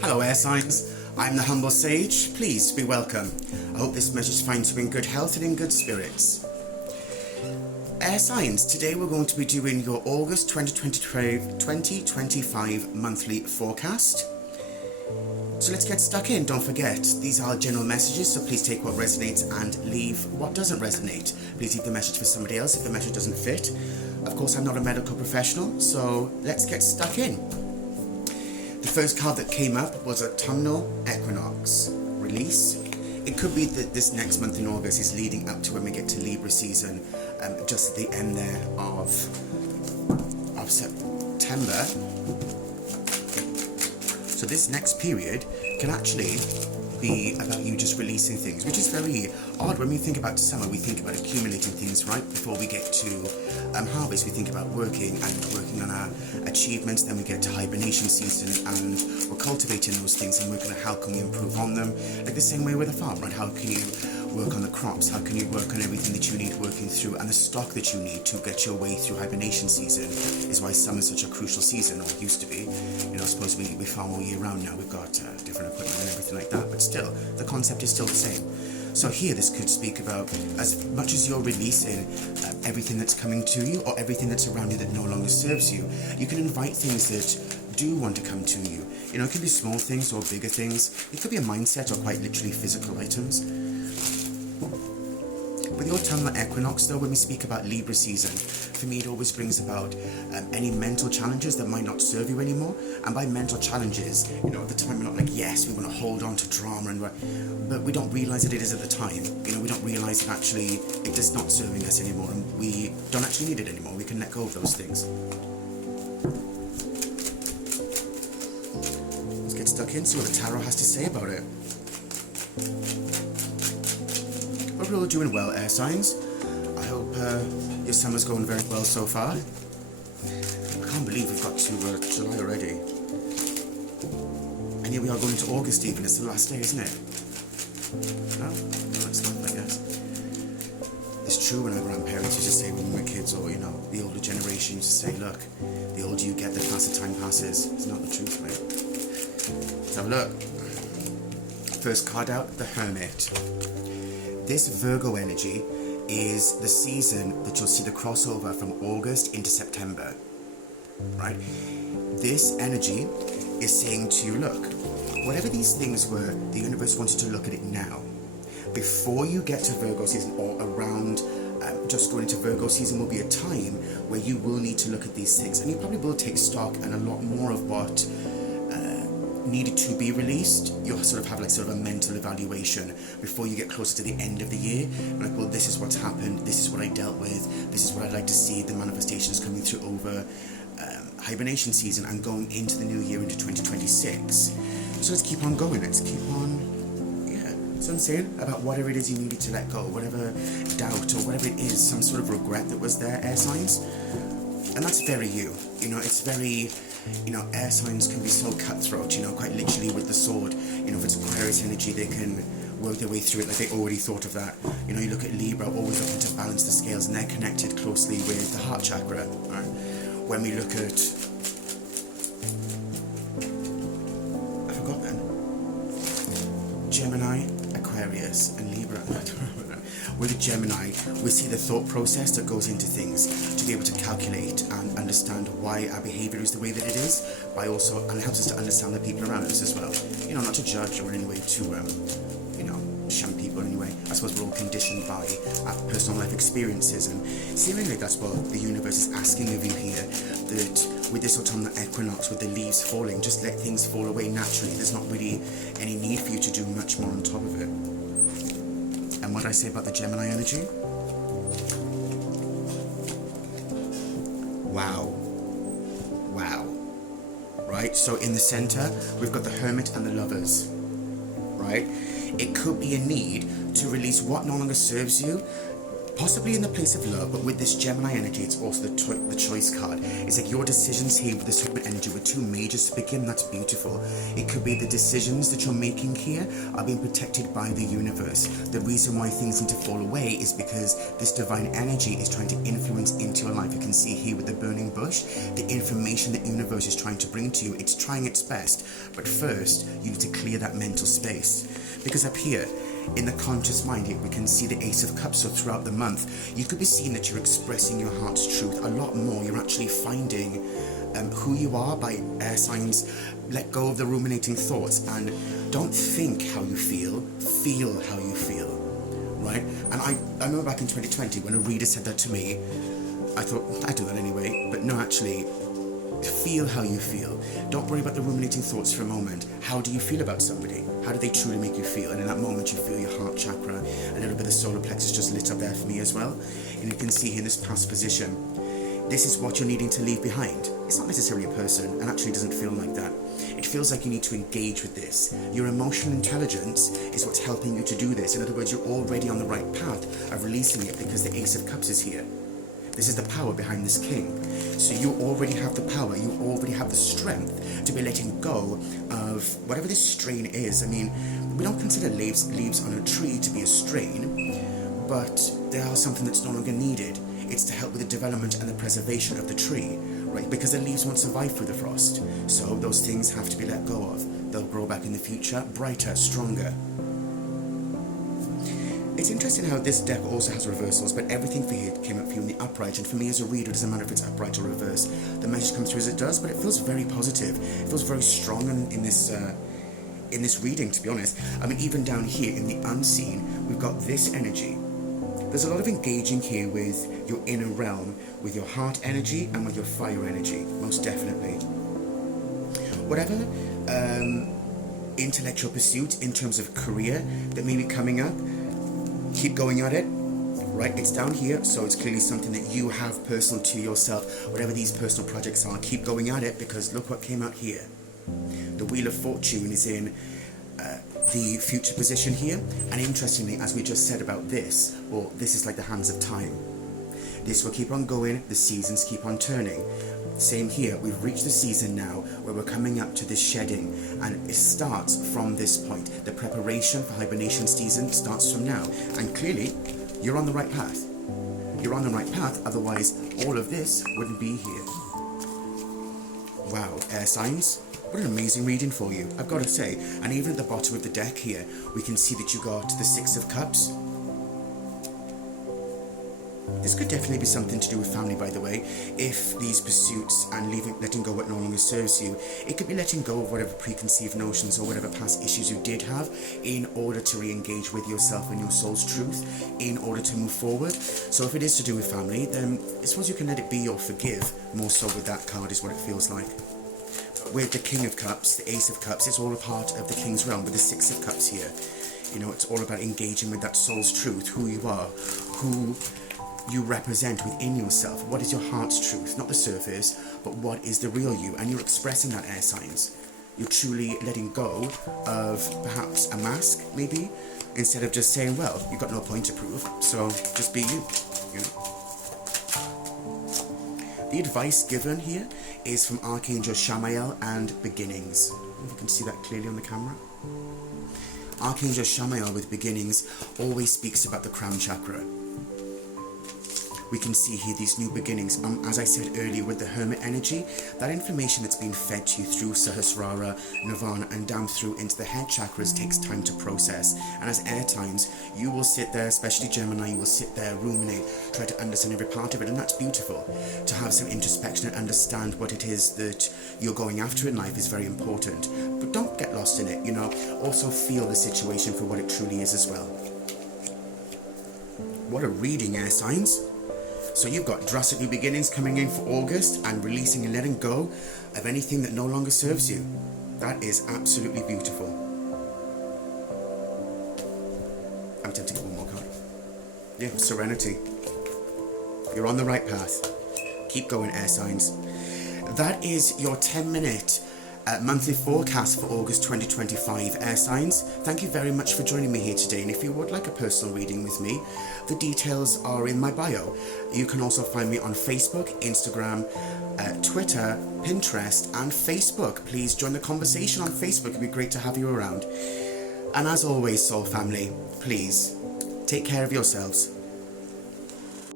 Hello air signs, I'm the humble sage, please be welcome. I hope this message finds you in good health and in good spirits. Air signs, today we're going to be doing your August 2025 monthly forecast. So let's get stuck in. Don't forget, these are general messages, so please take what resonates and leave what doesn't resonate. Please leave the message for somebody else if the message doesn't fit. Of course, I'm not a medical professional, so let's get stuck in. The first card that came up was autumnal equinox release. It could be that this next month in August is leading up to when we get to Libra season, just at the end there of September. So this next period can actually be about you just releasing things, which is very odd. When we think about summer, we think about accumulating things right before we get to harvest. We think about working on our achievements, then we get to hibernation season and we're cultivating those things and working on how can we improve on them, like the same way with a farm, right? How can you work on the crops? How can you work on everything that you need working through, and the stock that you need to get your way through hibernation season is why summer is such a crucial season, or used to be. You know, I suppose we farm all year round now. We've got different equipment and everything like that, but still, the concept is still the same. So here, this could speak about, as much as you're releasing everything that's coming to you, or everything that's around you that no longer serves you, you can invite things that do want to come to you. You know, it could be small things or bigger things. It could be a mindset or quite literally physical items. With the autumnal equinox, though, when we speak about Libra season, for me it always brings about any mental challenges that might not serve you anymore. And by mental challenges, you know, at the time we're not like, yes, we want to hold on to drama, but we don't realise that it is at the time. You know, we don't realise that actually it is not serving us anymore, and we don't actually need it anymore. We can let go of those things. Let's get stuck in, see what the tarot has to say about it. Hope you're all doing well, air signs. I hope your summer's going very well so far. I can't believe we've got to July already. And here we are going into August even. It's the last day, isn't it? No, it's not, I guess. It's true when our grandparents used to say when we were kids, or, you know, the older generation used to say, look, the older you get, the faster time passes. It's not the truth, mate. Let's have a look. First card out, the Hermit. This Virgo energy is the season that you'll see the crossover from August into September, right? This energy is saying to you, look, whatever these things were, the universe wanted to look at it now. Before you get to Virgo season, or around just going into Virgo season, will be a time where you will need to look at these things, and you probably will take stock and a lot more of what needed to be released. You'll sort of have like sort of a mental evaluation before you get closer to the end of the year. Like, well, this is what's happened, this is what I dealt with, this is what I'd like to see the manifestations coming through over hibernation season and going into the new year, into 2026. So let's keep on going, let's keep on, so I'm saying about whatever it is you needed to let go, whatever doubt or whatever it is, some sort of regret that was there, air signs. And that's very you, you know, it's very, you know, air signs can be so cutthroat, you know, quite literally with the sword. You know, if it's Aquarius energy, they can work their way through it like they already thought of that. You know, you look at Libra, always looking to balance the scales, and they're connected closely with the heart chakra, right? When we look at, I forgot then, Gemini, Aquarius, and Libra. With a Gemini, we see the thought process that goes into things to be able to calculate and understand why our behaviour is the way that it is, and it helps us to understand the people around us as well. You know, not to judge or in any way to, you know, shun people in any way. I suppose we're all conditioned by our personal life experiences, and seemingly that's what the universe is asking of you here, that with this autumnal equinox, with the leaves falling, just let things fall away naturally. There's not really any need for you to do much more on top of it. And what did I say about the Gemini energy? Wow. Right, so in the center, we've got the Hermit and the Lovers, right? It could be a need to release what no longer serves you, Possibly in the place of love, but with this Gemini energy, it's also the choice card. It's like your decisions here with this human energy with two majors to begin. That's beautiful. It could be the decisions that you're making here are being protected by the universe. The reason why things need to fall away is because this divine energy is trying to influence into your life. You can see here with the burning bush, the information that the universe is trying to bring to you. It's trying its best, but first you need to clear that mental space. Because up here, in the conscious mind here, we can see the Ace of Cups. So throughout the month, you could be seeing that you're expressing your heart's truth a lot more. You're actually finding who you are by air signs. Let go of the ruminating thoughts and don't think how you feel how you feel, right? And I remember back in 2020 when a reader said that to me, I thought, I do that anyway, but no, actually, feel how you feel. Don't worry about the ruminating thoughts for a moment. How do you feel about somebody? How do they truly make you feel? And in that moment you feel your heart chakra, a little bit of the solar plexus just lit up there for me as well. And you can see here in this past position, this is what you're needing to leave behind. It's not necessarily a person, and actually doesn't feel like that. It feels like you need to engage with this. Your emotional intelligence is what's helping you to do this. In other words, you're already on the right path of releasing it because the Ace of Cups is here. This is the power behind this king. So you already have the power, you already have the strength to be letting go of whatever this strain is. I mean, we don't consider leaves on a tree to be a strain, but they are something that's no longer needed. It's to help with the development and the preservation of the tree, right? Because the leaves won't survive through the frost. So those things have to be let go of. They'll grow back in the future, brighter, stronger. It's interesting how this deck also has reversals, but everything for you came up for you in the upright, and for me as a reader, it doesn't matter if it's upright or reverse. The message comes through as it does, but it feels very positive. It feels very strong in this reading, to be honest. I mean, even down here in the unseen, we've got this energy. There's a lot of engaging here with your inner realm, with your heart energy and with your fire energy, most definitely. Whatever intellectual pursuit in terms of career that may be coming up, keep going at it, right? It's down here, so it's clearly something that you have personal to yourself. Whatever these personal projects are, keep going at it, because look what came out here. The Wheel of Fortune is in the future position here, and interestingly, as we just said about this, well, this is like the hands of time. This will keep on going, the seasons keep on turning. Same here, we've reached the season now where we're coming up to this shedding, and it starts from this point. The preparation for hibernation season starts from now, and clearly you're on the right path. You're on the right path, otherwise all of this wouldn't be here. Wow, air signs, what an amazing reading for you, I've got to say. And even at the bottom of the deck here, we can see that you got the Six of Cups. This could definitely be something to do with family, by the way. If these pursuits and letting go what no longer serves you, it could be letting go of whatever preconceived notions or whatever past issues you did have in order to re-engage with yourself and your soul's truth in order to move forward. So if it is to do with family, then I suppose you can let it be or forgive, more so with that card is what it feels like. With the King of Cups, the Ace of Cups, it's all a part of the King's realm. With the Six of Cups here, you know, it's all about engaging with that soul's truth, who you are, who you represent within yourself. What is your heart's truth? Not the surface, but what is the real you? And you're expressing that, air signs. You're truly letting go of perhaps a mask, maybe, instead of just saying, well, you've got no point to prove, so just be you, you know. The advice given here is from Archangel Shamael and Beginnings. If you can see that clearly on the camera. Archangel Shamael with Beginnings always speaks about the crown chakra. We can see here these new beginnings. As I said earlier, with the Hermit energy, that information that's been fed to you through Sahasrara, Nirvana, and down through into the head chakras takes time to process. And as air times, you will sit there, especially Gemini, you will sit there, ruminate, try to understand every part of it, and that's beautiful. To have some introspection and understand what it is that you're going after in life is very important. But don't get lost in it, you know. Also feel the situation for what it truly is as well. What a reading, air signs. So you've got drastic new beginnings coming in for August and releasing and letting go of anything that no longer serves you. That is absolutely beautiful. I'm tempted to get one more card. Yeah, Serenity. You're on the right path. Keep going, air signs. That is your 10-minute monthly forecast for August 2025 air signs. Thank you very much for joining me here today, and if you would like a personal reading with me, the details are in my bio. You can also find me on Facebook, Instagram, Twitter, Pinterest and Facebook. Please join the conversation on Facebook, it'd be great to have you around. And as always, Soul Family, please take care of yourselves.